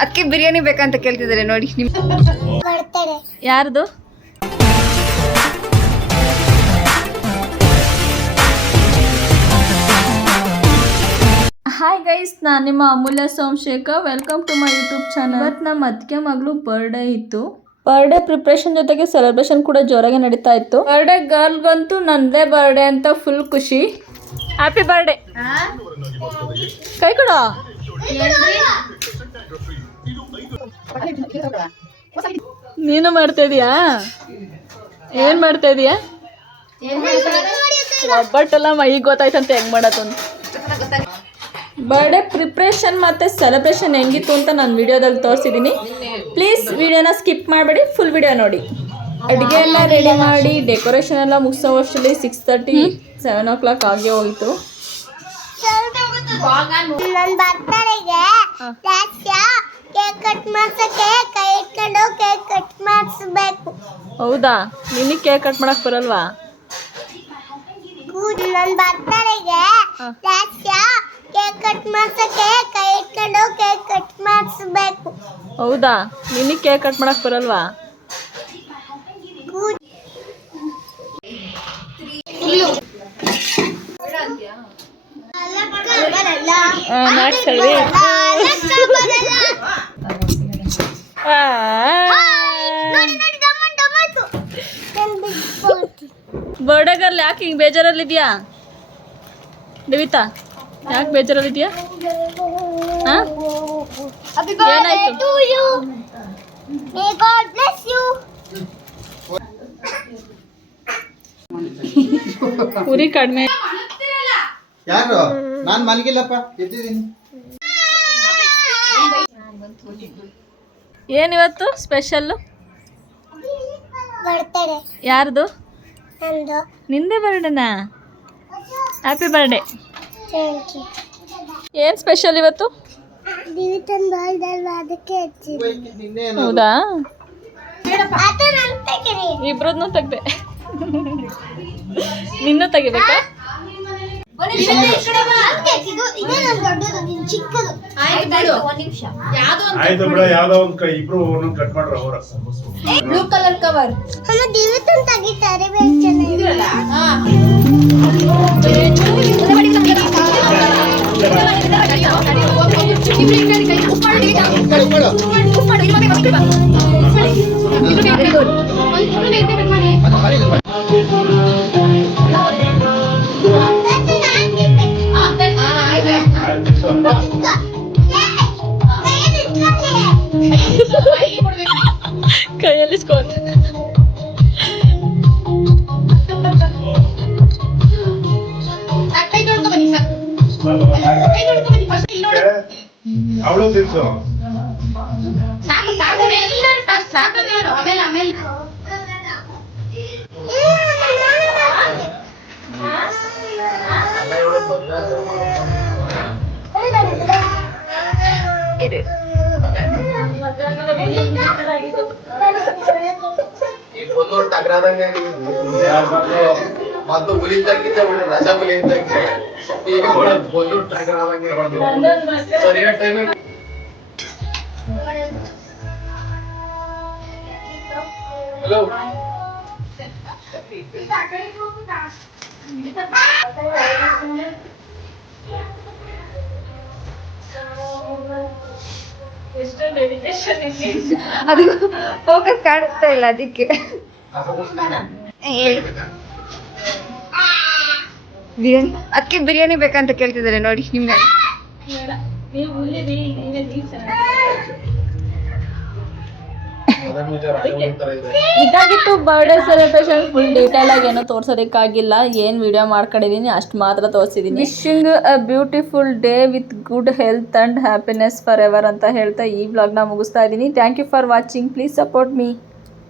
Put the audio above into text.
ಅದಕ್ಕೆ ಬಿರಿಯಾನಿ ಬೇಕಂತ ಕೇಳ್ತಿದ್ದಾರೆ ನೋಡಿ ನಿಮ್ ಯಾರ್ದು. ಹಾಯ್ ಗೈಸ್, ನಾನು ನಿಮ್ಮ Amulya Somashekar. Welcome to my YouTube channel. ಇವತ್ತು ನಮ್ಮ ಅತ್ತಿಗೆ ಮಗಳು ಬರ್ಡೇ ಇತ್ತು. ಬರ್ಡೇ ಪ್ರಿಪ್ರೇಷನ್ ಜೊತೆಗೆ ಸೆಲೆಬ್ರೇಷನ್ ಕೂಡ ಜೋರಾಗಿ ನಡೀತಾ ಇತ್ತು. ಬರ್ಡೇ ಗರ್ಲ್ಗಂತೂ ನಂದೇ ಬರ್ಡೇ ಅಂತ ಫುಲ್ ಖುಷಿ. Happy birthday. ಕೈ ಕೊಡ. ನೀನು ಮಾಡ್ತಾ ಇದೀಯಾ? ಏನ್ ಮಾಡ್ತಾ ಇದೀಯಾ? ಒಬ್ಬಟ್ಟೆಲ್ಲ ಮೈಗೆ ಗೊತ್ತಾಯ್ತಂತ ಹೆಂಗ್ ಮಾಡತ್ತು ಅಂತ. ಬರ್ಡೇ ಪ್ರಿಪ್ರೇಷನ್ ಮತ್ತು ಸೆಲೆಬ್ರೇಷನ್ ಹೆಂಗಿತ್ತು ಅಂತ ನಾನು ವಿಡಿಯೋದಲ್ಲಿ ತೋರಿಸಿದ್ದೀನಿ. ಪ್ಲೀಸ್ ವಿಡಿಯೋನ ಸ್ಕಿಪ್ ಮಾಡಬೇಡಿ, ಫುಲ್ ವಿಡಿಯೋ ನೋಡಿ. ಅಡುಗೆ ಎಲ್ಲ ರೆಡಿ ಮಾಡಿ ಡೆಕೋರೇಷನ್ ಎಲ್ಲ ಮುಗಿಸೋ ಅಷ್ಟರಲ್ಲಿ 6:30 7 o'clock ಆಗೇ ಹೋಯಿತು. ಹೌದಾ, ನಿನಗೆ ಕೇಕ್ ಕಟ್ ಮಾಡಕ್ ಬರಲ್ವಾ? ಹೌದಾ, ನಿನಗೆ ಕೇಕ್ ಕಟ್ ಮಾಡಕ್ ಬರಲ್ವಾ? ಬರ್ಡೇ ಗರ್ಲ್ ಯಾಕೆ ಹಿಂಗೆ ಬೇಜಾರಲ್ಲಿದ್ಯಾ ದೇವಿತಾ? ಯಾಕೆ ಬೇಜಾರಲ್ಲಿದ್ಯಾ? ಏನಾಯ್ತು? ಉರಿ ಕಡಿಮೆ. ಯಾರು? ನಾನು ಮಲಗಿಲ್ಲಪ್ಪ, ಎದ್ದಿದ್ದೀನಿ. ಏನಿವತ್ತು ಸ್ಪೆಷಲ್? ಯಾರ್ದು? ನಿಂದೇ ಬರ್ಡೇನಾ? Happy birthday. ಏನು ಸ್ಪೆಷಲ್ ಇವತ್ತು? ಹೌದಾ, ಇಬ್ರದ್ನೂ ತೆಗ್ದೆ. ನಿನ್ನೂ ತೆಗಿಬೇಕಾ? ಬ್ಲೂ ಕಲರ್ ಕವರ್ ಕೈಯಲ್ಲಿ ಸ್ಕೋತ್. ಅವಳು ತಿನ್ಸು. ಮತ್ತು ಹುಲಿ ತಗ್ಗಿದ್ದೆ ರಜಾ ಹುಲಿ ತಗ್ಗಿದ್ದೆ ಈಗ ಬಂದು ಸರಿಯಾದ ಟೈಮ್. ಹಲೋ, ಅದು ಫೋಕಸ್ ಕಾಣಿಸ್ತಾ ಇಲ್ಲ, ಅದಕ್ಕೆ. ಅದಕ್ಕೆ ಬಿರಿಯಾನಿ ಬೇಕಂತ ಕೇಳ್ತಿದ್ದಾರೆ ನೋಡಿ ನಿಮ್ಗೆ. ಇದಾಗಿತ್ತು ಬರ್ಡೇ ಸೆಲೆಬ್ರೇಷನ್. ಫುಲ್ ಡೀಟೇಲ್ ಆಗಿ ಏನೋ ತೋರ್ಸೋದಕ್ಕಾಗಿಲ್ಲ. ಏನು ವಿಡಿಯೋ ಮಾಡ್ಕೊಂಡಿದ್ದೀನಿ ಅಷ್ಟು ಮಾತ್ರ ತೋರಿಸಿದ್ದೀನಿ. Wishing a beautiful day with good health and happiness forever ಅಂತ ಹೇಳ್ತಾ ಈ ವ್ಲಾಗ್ನ ಮುಗಿಸ್ತಾ ಇದ್ದೀನಿ. Thank you for watching. Please support me.